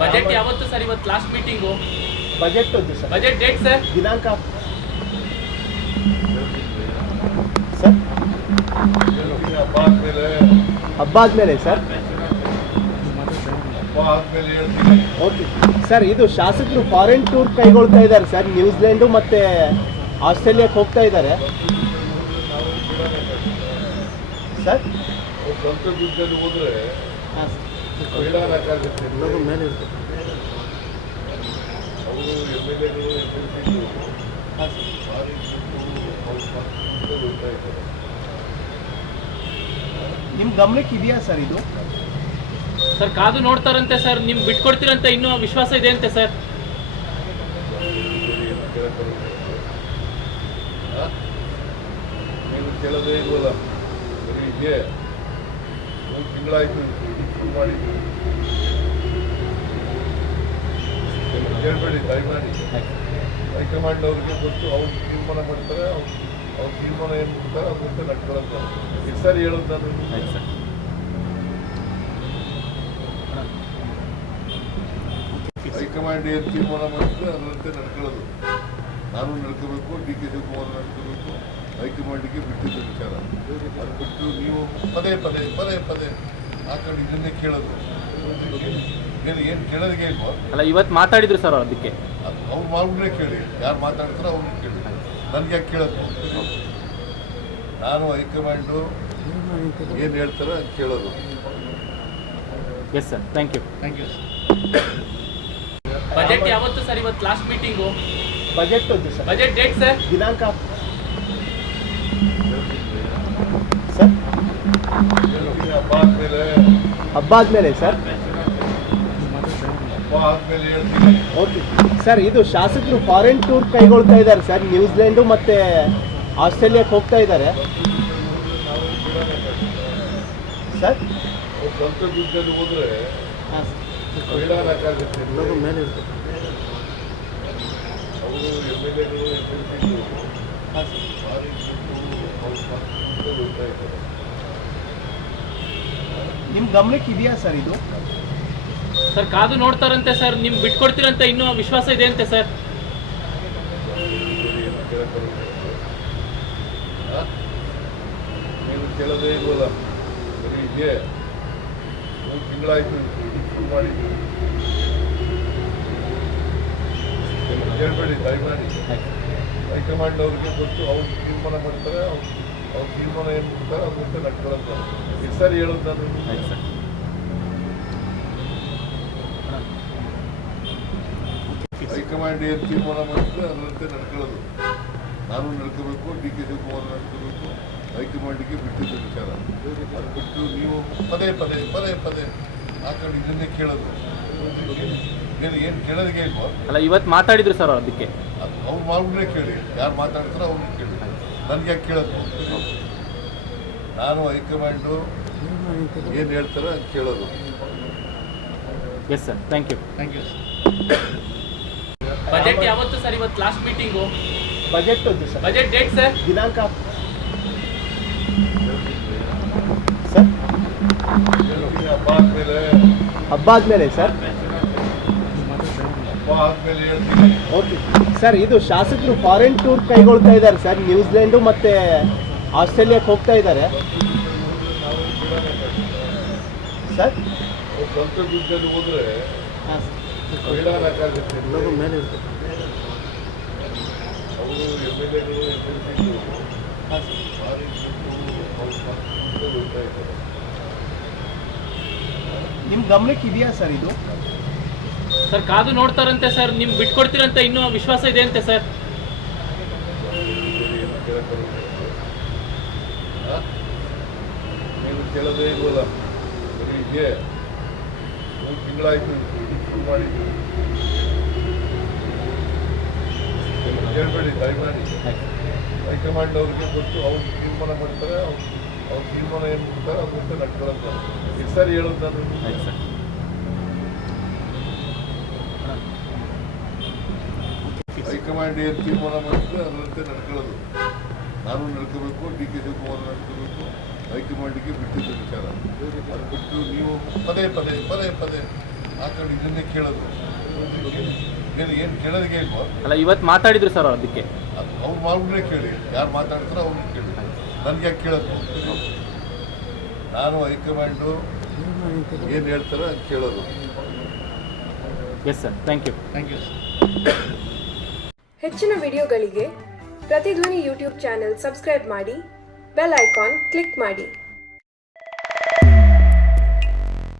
Budget ಯಾವತ್ತು sir? ಇವತ್ತು last meeting. Budget sir. Budget date sir? ದಿನಾಂಕ ಸರ್ ಹಬ್ಬ ಆದ್ಮೇಲೆ ಸರ್. ಓಕೆ ಸರ್, ಇದು ಶಾಸಕರು ಫಾರಿನ್ ಟೂರ್ ಕೈಗೊಳ್ತಾ ಇದ್ದಾರೆ ಸರ್. ನ್ಯೂಜಿಲೆಂಡು ಮತ್ತೆ ಆಸ್ಟ್ರೇಲಿಯಾಕ್ಕೆ ಹೋಗ್ತಾ ಇದ್ದಾರೆ ಸರ್. ಹೋದ್ರೆ ಹಾಂ ಮೇಲೆ ಇರ್ತದೆ. ಅವರು MLA ಹಾಂ ನಿಮ್ಮ ಗಮನಕ್ಕೆ ಇದೆಯಾ ಸರ್ ಇದು? ಸರ್ ಕಾದು ನೋಡ್ತಾರಂತೆ ಸರ್. ನಿಮ್ಗೆ ಬಿಟ್ಕೊಡ್ತೀರಂತ ಇನ್ನೂ ವಿಶ್ವಾಸ ಇದೆ ಅಂತೆ ಸರ್. ನೀವು ಕೇಳೋದೇ ಇಲ್ವಲ್ಲ, ಬರೀ ಇದೆ. 3 ತಿಂಗಳಾಯ್ತು ಶುರು ಮಾಡಿದ್ದು. ಕೇಳಬೇಡಿ, ದಯಮಾಡಿ. ಹೈಕಮಾಂಡ್ ಅವ್ರಿಗೆ ಗೊತ್ತು, ಅವ್ರು ತೀರ್ಮಾನ ಮಾಡ್ತಾರೆ. ಅವ್ರ ತೀರ್ಮಾನ ಏನು ಮಾಡ್ತಾರೆ ಅವ್ರ ಜೊತೆ ನಡ್ಕೊಳ್ಳೋದು. ಎಷ್ಟು ಸಾರಿ ಹೇಳೋದು ನಾನು? ಹೈಕಮಾಂಡ್ ಏನು ತೀರ್ಮಾನ ಮಾಡಿದ್ರೆ ಅದರಂತೆ ನಡ್ಕೊಳ್ಳೋದು. ನಾನು ನಡ್ಕೋಬೇಕು, DK ಶಿವಕುಮಾರ್ ನಡ್ಕೋಬೇಕು. ಹೈಕಮಾಂಡಿಗೆ ಬಿಟ್ಟಿದ್ದ ವಿಚಾರ. ಅದು ಬಿಟ್ಟು ನೀವು ಪದೇ ಪದೇ ಪದೇ ಪದೇ ಹಾಕೊಂಡು ಇದನ್ನೇ ಕೇಳೋದು. ಏನು ಕೇಳೋದಿಗೆ ಇಲ್ವೋ? ಅಲ್ಲ, ಇವತ್ತು ಮಾತಾಡಿದ್ರು ಸರ್ ಅದಕ್ಕೆ. ಅವ್ರು ಮಾವ್ರನ್ನೇ ಕೇಳಿ, ಯಾರು ಮಾತಾಡ್ತಾರೋ ಅವ್ರನ್ನ ಕೇಳಿ. ನನಗೆ ಯಾಕೆ ಕೇಳೋದು? ನಾನು ಹೈಕಮಾಂಡು ಏನು ಹೇಳ್ತಾರೋ ಅದು ಕೇಳೋದು. Yes sir, thank you. You budget ಯಾವತ್ತು ಸರ್? ಇವತ್ತು last meeting. Budget sir. Budget date sir? ದಿನಾಂಕ ಸರ್ ಹಬ್ಬ ಆದ್ಮೇಲೆ ಸರ್. ಓಕೆ ಸರ್, ಇದು ಶಾಸಕರು ಫಾರಿನ್ ಟೂರ್ ಕೈಗೊಳ್ತಾ ಇದ್ದಾರೆ ಸರ್. ನ್ಯೂಜಿಲೆಂಡು ಮತ್ತೆ ಆಸ್ಟ್ರೇಲಿಯಾಕ್ಕೆ ಹೋಗ್ತಾ ಇದ್ದಾರೆ ಸರ್. ಸ್ವಂತ ದುಡ್ಡಲ್ಲಿ ಹೋದ್ರೆ ಹಾಂ ಮೇಲೆ ಇರ್ತದೆ. ಅವರು MLA ಹಾಂ ನಿಮ್ಮ ಗಮನಕ್ಕೆ ಇದೆಯಾ ಸರ್ ಇದು? ಸರ್ ಕಾದು ನೋಡ್ತಾರಂತೆ ಸರ್. ನಿಮ್ಗೆ ಬಿಟ್ಕೊಡ್ತೀರಂತ ಇನ್ನೂ ವಿಶ್ವಾಸ ಇದೆ ಅಂತೆ ಸರ್. ನೀವು ಕೇಳೋದೇ ಇಲ್ವಲ್ಲ, ಬರೀ ಇದೆ. 3 ತಿಂಗಳಾಯ್ತು ಶುರು ಮಾಡಿದ್ದು. ಕೇಳಬೇಡಿ, ದಯಮಾಡಿ. ಹೈಕಮಾಂಡ್ ಅವ್ರಿಗೆ ಗೊತ್ತು, ಅವ್ರು ತೀರ್ಮಾನ ಮಾಡ್ತಾರೆ. ಅವ್ರ ತೀರ್ಮಾನ ಏನು ಮಾಡ್ತಾರೆ ಅವ್ರ ಜೊತೆ ನಡ್ಕೊಳ್ಳೋದು. ಎಷ್ಟು ಸಾರಿ ಹೇಳೋದು ನಾನು? ಹೈಕಮಾಂಡ್ ಏನು ತೀರ್ಮಾನ ಮಾಡಿದ್ರೆ ಅದರಂತೆ ನಡ್ಕೊಳ್ಳೋದು. ನಾನು ನಡ್ಕೋಬೇಕು, DK ಶಿವಕುಮಾರ್ ನಡ್ಕೋಬೇಕು. ಹೈಕಮಾಂಡಿಗೆ ಬಿಟ್ಟಿದ್ದ ವಿಚಾರ. ಅದು ಬಿಟ್ಟು ನೀವು ಪದೇ ಪದೇ ಪದೇ ಪದೇ ಹಾಕೊಂಡು ಇದನ್ನೇ ಕೇಳೋದು. ಏನು ಕೇಳೋದಿಗೆ ಇಲ್ವೋ? ಅಲ್ಲ, ಇವತ್ತು ಮಾತಾಡಿದ್ರು ಸರ್ ಅದಕ್ಕೆ. ಅವ್ರು ಮಾವ್ರನ್ನೇ ಕೇಳಿ, ಯಾರು ಮಾತಾಡ್ತಾರೋ ಅವ್ರನ್ನ ಕೇಳಿ. ನನಗೆ ಯಾಕೆ ಕೇಳೋದು? ನಾನು ಹೈಕಮಾಂಡು ಏನು ಹೇಳ್ತಾರೋ ಅದು ಕೇಳೋದು. Yes sir, thank you. You budget ಯಾವತ್ತು ಸರ್? ಇವತ್ತು last meeting. Budget sir. Budget date sir? ದಿನಾಂಕ ಸರ್ ಹಬ್ಬ ಆದ್ಮೇಲೆ ಸರ್. ಓಕೆ ಸರ್, ಇದು ಶಾಸಕರು ಫಾರಿನ್ ಟೂರ್ ಕೈಗೊಳ್ತಾ ಇದ್ದಾರೆ ಸರ್. ನ್ಯೂಜಿಲೆಂಡು ಮತ್ತೆ ಆಸ್ಟ್ರೇಲಿಯಾಕ್ಕೆ ಹೋಗ್ತಾ ಇದ್ದಾರೆ ಸರ್. ಸ್ವಂತ ದುಡ್ಡಲ್ಲಿ ಹೋದ್ರೆ ಹಾಂ ಮೇಲೆ ಇರ್ತದೆ. ಅವರು MLA ಹಾಂ ನಿಮ್ಮ ಗಮನಕ್ಕೆ ಇದೆಯಾ ಸರ್ ಇದು? ಸರ್ ಕಾದು ನೋಡ್ತಾರಂತೆ ಸರ್. ನಿಮ್ಗೆ ಬಿಟ್ಕೊಡ್ತೀರಂತ ಇನ್ನೂ ವಿಶ್ವಾಸ ಇದೆ ಅಂತೆ ಸರ್. ನೀವು ಕೇಳೋದೇ ಇಲ್ವಲ್ಲ, ಬರೀ ಇದೆ. 3 ತಿಂಗಳಾಯ್ತು ಶುರು ಮಾಡಿದ್ದು. ಕೇಳಬೇಡಿ, ದಯಮಾಡಿ. ಹೈಕಮಾಂಡ್ ಅವ್ರಿಗೆ ಗೊತ್ತು, ಅವ್ರು ತೀರ್ಮಾನ ಮಾಡ್ತಾರೆ. ಅವ್ರ ತೀರ್ಮಾನ ಏನು ಮಾಡ್ತಾರೆ ಅವ್ರ ಜೊತೆ ನಡ್ಕೊಳ್ಳೋದು. ಎಷ್ಟು ಸಾರಿ ಹೇಳೋದು ನಾನು? ಹೈಕಮಾಂಡ್ ಏನು ತೀರ್ಮಾನ ಮಾಡಿದ್ರೆ ಅದರಂತೆ ನಡ್ಕೊಳ್ಳೋದು. ನಾನು ನಡ್ಕೋಬೇಕು, DK ಶಿವಕುಮಾರ್ ನಡ್ಕೋಬೇಕು. ಹೈಕಮಾಂಡಿಗೆ ಬಿಟ್ಟಿದ್ದ ವಿಚಾರ. ಅದು ಬಿಟ್ಟು ನೀವು ಪದೇ ಪದೇ ಪದೇ ಪದೇ ಹಾಕೊಂಡು ಇದನ್ನೇ ಕೇಳೋದು. ಏನು ಕೇಳೋದಿಗೆ ಇಲ್ವೋ ಅಲ್ಲ ಇವತ್ತು ಮಾತಾಡಿದ್ರು ಸರ್ ಅದಕ್ಕೆ. ಅವ್ರು ಅವ್ರನ್ನೇ ಕೇಳಿ, ಯಾರು ಮಾತಾಡ್ತಾರೋ ಅವ್ರನ್ನೇ ಕೇಳಿ, ನನಗೆ ಯಾಕೆ ಕೇಳೋದು? ನಾನು ಹೈಕಮಾಂಡು ಏನು ಹೇಳ್ತಾರೋ ಅದು ಕೇಳೋದು. Yes sir, thank you. ಹೆಚ್ಚಿನ ವಿಡಿಯೋಗಳಿಗೆ ಪ್ರತಿಧ್ವನಿ ಯೂಟ್ಯೂಬ್ ಚಾನೆಲ್ ಸಬ್ಸ್ಕ್ರೈಬ್ ಮಾಡಿ, ಬೆಲ್ ಐಕಾನ್ ಕ್ಲಿಕ್ ಮಾಡಿ.